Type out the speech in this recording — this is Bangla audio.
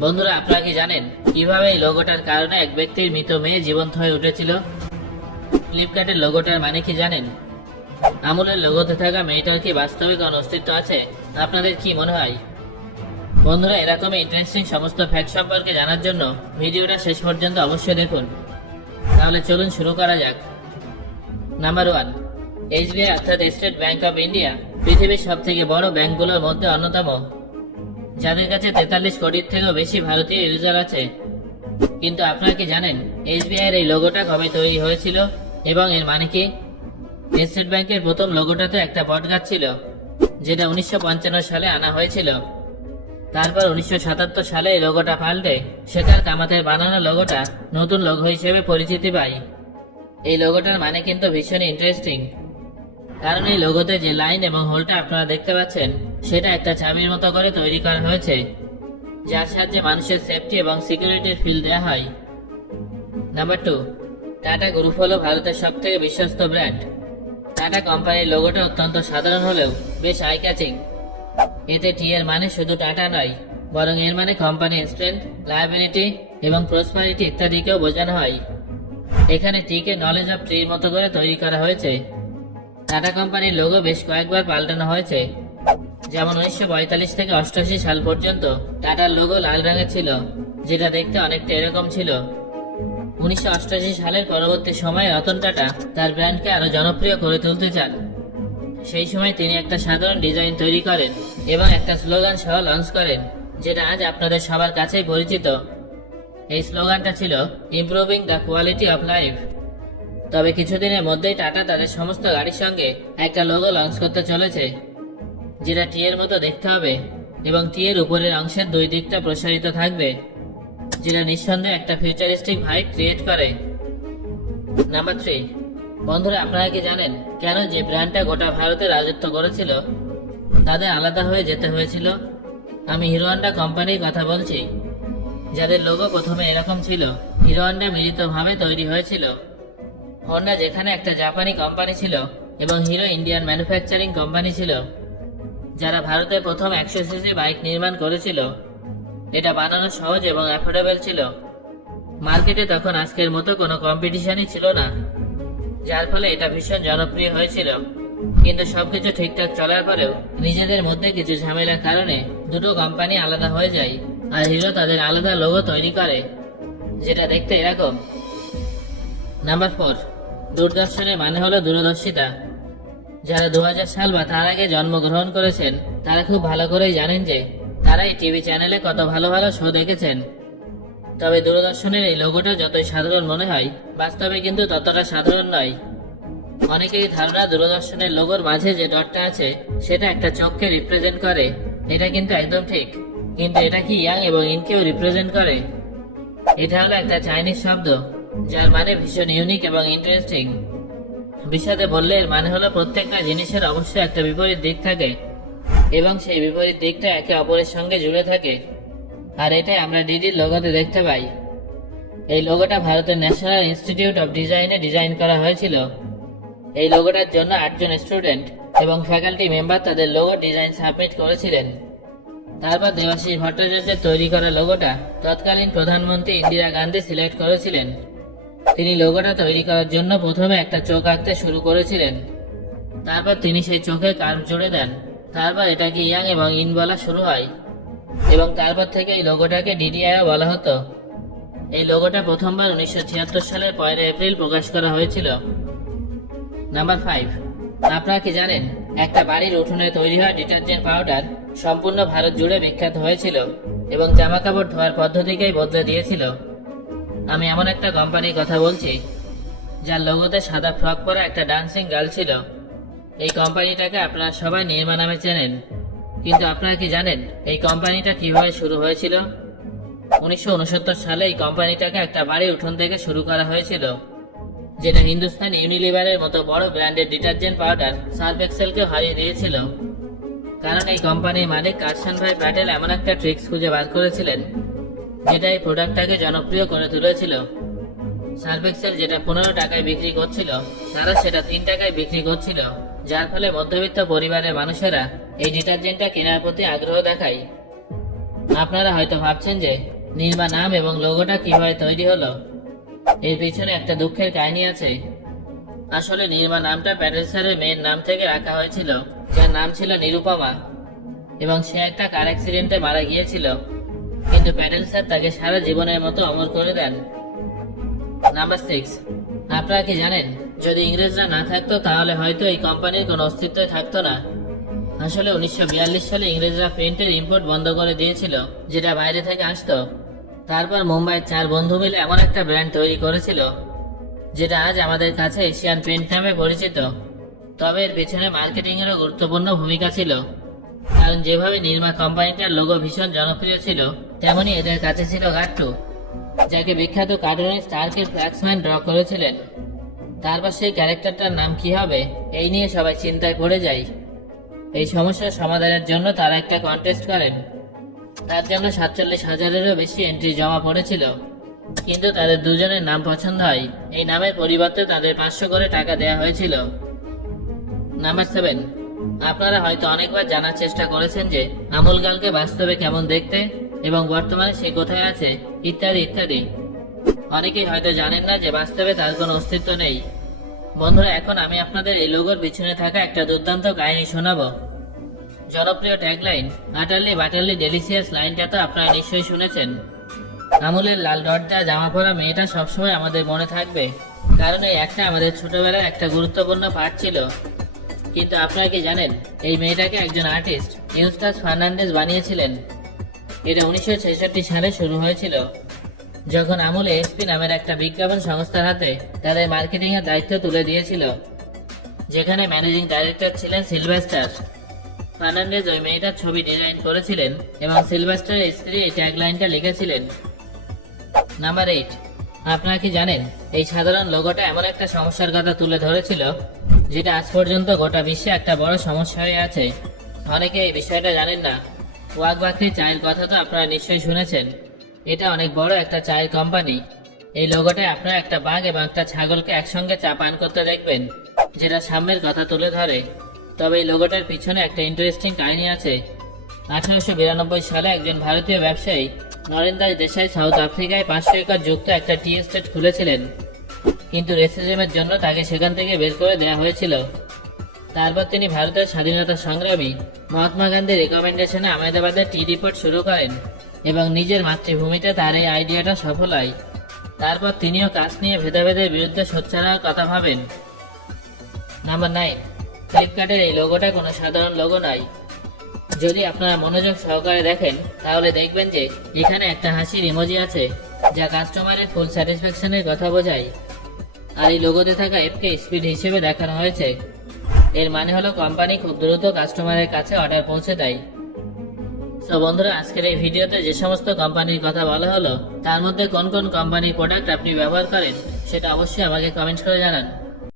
বন্ধুরা, আপনারা কি জানেন কিভাবে এই লোগোটার কারণে এক ব্যক্তির মৃত মেয়ে জীবন্ত হয়ে উঠেছিল? ফ্লিপকার্টের লোগোটার মানে কি জানেন? আমুলের লোগোতে থাকা মেয়েটার কি বাস্তবিক কোনো অস্তিত্ব আছে? আপনাদের কি মনে হয়? বন্ধুরা, এরকমই ইন্টারেস্টিং সমস্ত ফ্যাক্ট সম্পর্কে জানার জন্য ভিডিওটা শেষ পর্যন্ত অবশ্যই দেখুন। তাহলে চলুন শুরু করা যাক। নাম্বার 1, এসবিআই অর্থাৎ স্টেট ব্যাংক অফ ইন্ডিয়া পৃথিবীর সব থেকে বড় ব্যাংকগুলোর মধ্যে অন্যতম, যাদের কাছে 43 কোটির থেকেও বেশি ভারতীয় ইউজার আছে। কিন্তু আপনারা কি জানেন এসবিআই এর এই লোগোটা কবে তৈরি হয়েছিল এবং এর মানে কি? স্টেট ব্যাংকের প্রথম লোগোটাতে একটা বটগাছ ছিল, যেটা 1955 সালে আনা হয়েছিল। তারপর 1977 সালে এই লোগোটা পাল্টে শেখার কামাতের বানানো লোগোটা নতুন লোগো হিসেবে পরিচিতি পায়। এই লোগোটার মানে কিন্তু ভীষণ ইন্টারেস্টিং, কারণ এই লোগোতে যে লাইন এবং হোলটা আপনারা দেখতে পাচ্ছেন সেটা একটা চাবির মতো করে তৈরি করা হয়েছে, যার সাহায্যে মানুষের সেফটি এবং সিকিউরিটির ফিল দেওয়া হয়। নাম্বার 2, টাটা গ্রুপ হলো ভারতের সব থেকে বিশ্বস্ত ব্র্যান্ড। টাটা কোম্পানির লোগোটা অত্যন্ত সাধারণ হলেও বেশ আই ক্যাচিং। এতে টি এর মানে শুধু টাটা নয়, বরং এর মানে কোম্পানির স্ট্রেংথ, লায়াবিলিটি এবং প্রসপারিটি ইত্যাদিকেও বোঝানো হয়। এখানে টি কে নলেজ অফ ট্রির মতো করে তৈরি করা হয়েছে। টাটা কোম্পানির লোগো বেশ কয়েকবার পাল্টানো হয়েছে, যেমন 1945 থেকে 88 সাল পর্যন্ত টাটার লোগো লাল রঙের ছিল, যেটা দেখতে অনেকটা এরকম ছিল। 1988 সালের পরবর্তী সময়ে রতন টাটা তার ব্র্যান্ডকে আরো জনপ্রিয় করে তুলতে চান। সেই সময় তিনি একটা সাধারণ ডিজাইন তৈরি করেন এবং একটা স্লোগান সহ লঞ্চ করেন, যেটা আজ আপনাদের সবার কাছেই পরিচিত। এই স্লোগানটা ছিল improving the quality of life. তবে কিছুদিনের মধ্যেই টাটা তাদের সমস্ত গাড়ির সঙ্গে একটা লোগো লঞ্চ করতে চলেছে, যেটা টি এর মতো দেখতে হবে এবং টি এর উপরের অংশের দুই দিকটা প্রসারিত থাকবে, যেটা নিঃসন্দেহে একটা ফিউচারিস্টিক ভাইব ক্রিয়েট করে। নাম্বার 3, বন্ধুরা, আপনারা কি জানেন কেন যে ব্র্যান্ডটা গোটা ভারতে রাজত্ব করেছিল তাদের আলাদা হয়ে যেতে হয়েছিল? আমি হিরো হন্ডা কোম্পানির কথা বলছি, যাদের লোগো প্রথমে এরকম ছিল। হিরো হন্ডা মিলিতভাবে তৈরি হয়েছিল। হন্ডা যেখানে একটা জাপানি কোম্পানি ছিল এবং হিরো ইন্ডিয়ান ম্যানুফ্যাকচারিং কোম্পানি ছিল, যারা ভারতে প্রথম 100 সিসি বাইক নির্মাণ করেছিল। এটা বানানো সহজ এবং অ্যাফোর্ডেবল ছিল। মার্কেটে তখন আজকের মতো কোনো কম্পিটিশনই ছিল না, যার ফলে এটা ভীষণ জনপ্রিয় হয়েছিল। কিন্তু সবকিছু ঠিকঠাক চলার পরেও নিজেদের মধ্যে কিছু ঝামেলার কারণে দুটো কোম্পানি আলাদা হয়ে যায়, আর হিরো তাদের আলাদা লোগো তৈরি করে, যেটা দেখতে এরকম। নাম্বার 4, দূরদর্শনের মানে হলো দূরদর্শিতা। যারা 2000 সাল বা তার আগে জন্মগ্রহণ করেছেন তারা খুব ভালো করেই জানেন যে তারা এই টিভি চ্যানেলে কত ভালো ভালো শো দেখেছেন। তবে দূরদর্শনের এই লোগোটা যতই সাধারণ মনে হয়, বাস্তবে কিন্তু ততটা সাধারণ নয়। অনেকেরই ধারণা দূরদর্শনের লোগোর মাঝে যে ডটটা আছে সেটা একটা চোখকে রিপ্রেজেন্ট করে। এটা কিন্তু একদম ঠিক, কিন্তু এটা কি ইয়াং এবং ইনকেও রিপ্রেজেন্ট করে? এটা হলো একটা চাইনিজ শব্দ, যার মানে ভীষণ ইউনিক এবং ইন্টারেস্টিং। বিশদে বললে এর মানে হলো প্রত্যেকটা জিনিসের অবশ্যই একটা বিপরীত দিক থাকে এবং সেই বিপরীত দিকটা একে অপরের সঙ্গে জুড়ে থাকে, আর এটাই আমরা ডিডির লোগোতে দেখতে পাই। এই লোগোটা ভারতের ন্যাশনাল ইনস্টিটিউট অফ ডিজাইনে ডিজাইন করা হয়েছিল। এই লোগোটার জন্য 8 জন স্টুডেন্ট এবং ফ্যাকাল্টি মেম্বার তাদের লোগো ডিজাইন সাবমিট করেছিলেন। তারপর দেবাশিস ভট্টাচার্যের তৈরি করা লোগোটা তৎকালীন প্রধানমন্ত্রী ইন্দিরা গান্ধী সিলেক্ট করেছিলেন। তিনি লোগোটা তৈরি করার জন্য প্রথমে একটা চোখ আঁকতে শুরু করেছিলেন। তারপর তিনি সেই চোখে কার্ভ জুড়ে দেন। তারপর এটাকে ইয়াং এবং ইন বলা শুরু হয় এবং তারপর থেকে এই লোগোটাকে ডিডিআইও বলা হতো। এই লোগোটা প্রথমবার 1976 সালের 1 এপ্রিল প্রকাশ করা হয়েছিল। নাম্বার 5, আপনারা কি জানেন একটা বাড়ির উঠোনে তৈরি হওয়া ডিটারজেন্ট পাউডার সম্পূর্ণ ভারত জুড়ে বিখ্যাত হয়েছিল এবং জামাকাপড় ধোয়ার পদ্ধতিকেই বদলে দিয়েছিল? আমি এমন একটা কোম্পানির কথা বলছি যার লোগোতে সাদা ফ্রক পরা একটা ডান্সিং গার্ল ছিল। এই কোম্পানিটাকে আপনারা সবাই নির্মা নামে চেনেন, কিন্তু আপনারা কি জানেন এই কোম্পানিটা কিভাবে শুরু হয়েছিল? 1969 সালে এই কোম্পানিটাকে একটা বাড়ির উঠোন থেকে শুরু করা হয়েছিল, যেটা হিন্দুস্তান ইউনিলিভারের মতো বড় ব্র্যান্ডের ডিটারজেন্ট পাউডার সার্ফ এক্সেলকে হারিয়ে দিয়েছিল। কারণ এই কোম্পানির মালিক কারশন ভাই প্যাটেল এমন একটা ট্রিক্স খুঁজে বার করেছিলেন, যেটা এই প্রোডাক্টটাকে জনপ্রিয় করে তুলেছিল। সার্ফ এক্সেল যেটা 15 টাকায় বিক্রি করছিল, তারা সেটা 3 টাকায় বিক্রি করছিল, যার ফলে মধ্যবিত্ত পরিবারের মানুষেরা এই ডিটারজেন্টটা কেনার প্রতি আগ্রহ দেখায়। আপনারা হয়তো ভাবছেন যে নির্মা নাম এবং লোগোটা কিভাবে তৈরি হলো। এর পিছনে একটা দুঃখের কাহিনী আছে। আসলে নির্মা নামটা প্যাটেল স্যারের মেয়ের নাম থেকে রাখা হয়েছিল, যার নাম ছিল নিরুপমা, এবং সে একটা কার অ্যাক্সিডেন্টে মারা গিয়েছিল। কিন্তু প্যাটেল স্যার তাকে সারা জীবনের মতো অমর করে দেন। নাম্বার 6, আপনারা কি জানেন যদি ইংরেজরা না থাকতো তাহলে হয়তো এই কোম্পানির কোনো অস্তিত্বই থাকতো না। আসলে 1942 সালে ইংরেজরা পেন্টের ইম্পোর্ট বন্ধ করে দিয়েছিল, যেটা বাইরে থেকে আসতো। তারপর মুম্বাইয়ের 4 বন্ধু মিলে এমন একটা ব্র্যান্ড তৈরি করেছিল যেটা আজ আমাদের কাছে এশিয়ান পেন্ট নামে পরিচিত। তবে এর পেছনে মার্কেটিং এরও গুরুত্বপূর্ণ ভূমিকা ছিল, কারণ যেভাবে নির্মা কোম্পানিটার লোগো ভীষণ জনপ্রিয় ছিল, তেমনি এদের কাছে ছিল গাট্টু, যাকে বিখ্যাত কার্টুনিস্ট আর্কিড ফ্ল্যাক্সম্যান ড্র করেছিলেন। তারপর সেই ক্যারেক্টারটার নাম কি হবে, এই নিয়ে সবাই চিন্তায় পড়ে যায়। এই সমস্যার সমাধানের জন্য তারা একটা কন্টেস্ট করেন। তার জন্য 47,000-এরও বেশি এন্ট্রি জমা পড়েছিল, কিন্তু তাদের দুজনের নাম পছন্দ হয়। এই নামের পরিবর্তে তাদের 500 করে টাকা দেওয়া হয়েছিল। নাম্বার 7, আপনারা হয়তো অনেকবার জানার চেষ্টা করেছেন যে আমুল গালকে বাস্তবে কেমন দেখতে এবং বর্তমানে সে কোথায় আছে, ইত্যাদি ইত্যাদি। অনেকেই হয়তো জানেন না যে বাস্তবে তার কোনো অস্তিত্ব নেই। বন্ধুরা, এখন আমি আপনাদের এই লোগোর পিছনে থাকা একটা দুর্দান্ত কাহিনী শোনাবো। জনপ্রিয় ট্যাগলাইন আটারলি বাটারলি ডেলিসিয়াস লাইনটা তো আপনারা নিশ্চয়ই শুনেছেন। আমুলের লাল ডট দেওয়া জামা পরা মেয়েটা সবসময় আমাদের মনে থাকবে, কারণ এই একটা আমাদের ছোটবেলার একটা গুরুত্বপূর্ণ পার্ট ছিল। কিন্তু আপনারা কি জানেন এই মেয়েটাকে একজন আর্টিস্ট ইউস্টাস ফার্নান্ডেজ বানিয়েছিলেন। এটা 1966 সালে শুরু হয়েছিল, যখন আমুল এএসপি নামের একটা বিজ্ঞাপন সংস্থার হাতে তাদের মার্কেটিং এর দায়িত্ব তুলে দিয়েছিল, যেখানে ম্যানেজিং ডাইরেক্টর ছিলেন সিলভেস্টার। ফার্নান্ডেজ ওই মেয়েটার ছবি ডিজাইন করেছিলেন এবং সিলভেস্টারের স্ত্রী এই ট্যাগলাইনটা লিখেছিলেন। নাম্বার 8, আপনারা কি জানেন এই সাধারণ লোগোটা এমন একটা সমস্যার কথা তুলে ধরেছিল, যেটা আজ পর্যন্ত গোটা বিশ্বে একটা বড় সমস্যা হয়ে আছে। অনেকে এই বিষয়টা জানেন না। ওয়াক বাকরি চায়ের কথা তো আপনারা নিশ্চয়ই শুনেছেন। এটা অনেক বড় একটা চায়ের কোম্পানি। এই লোগোটায় আপনারা একটা বাঘ এবং একটা ছাগলকে একসঙ্গে চা পান করতে দেখবেন, যেটা সাম্যের কথা তুলে ধরে। তবে এই লোগোটার পিছনে একটা ইন্টারেস্টিং কাহিনী আছে। 1892 সালে একজন ভারতীয় ব্যবসায়ী নরেন্দ্র দেশাই সাউথ আফ্রিকায় 500 একর যুক্ত একটা টি এস্টেট খুলেছিলেন, কিন্তু রেসিজমের জন্য তাকে সেখান থেকে বের করে দেওয়া হয়েছিল। তারপর তিনি ভারতের স্বাধীনতা সংগ্রামী মহাত্মা গান্ধীর রেকমেন্ডেশনে আহমেদাবাদের টি ডিপোট শুরু করেন এবং নিজের মাতৃভূমিতে তার এই আইডিয়াটা সফল হয়। তারপর তিনিও কাজ নিয়ে ভেদাভেদের বিরুদ্ধে সোচ্চার হওয়ার কথা ভাবেন। নাম্বার 9, ফ্লিপকার্টের এই লোগোটা কোনো সাধারণ লোগো নয়। যদি আপনারা মনোযোগ সহকারে দেখেন তাহলে দেখবেন যে এখানে একটা হাসির ইমোজি আছে, যা কাস্টমারের ফুল স্যাটিসফ্যাকশনের কথা বোঝায়। আর এই লোগোতে থাকা এফকে স্পিড হিসেবে দেখানো হয়েছে। এর মানে হলো কোম্পানি খুব দ্রুত কাস্টমারের কাছে অর্ডার পৌঁছে দেয়। তো বন্ধুরা, আজকের এই ভিডিওতে যে সমস্ত কোম্পানির কথা বলা হলো, তার মধ্যে কোন কোন কোম্পানির প্রোডাক্ট আপনি ব্যবহার করেন সেটা অবশ্যই আমাকে কমেন্ট করে জানান।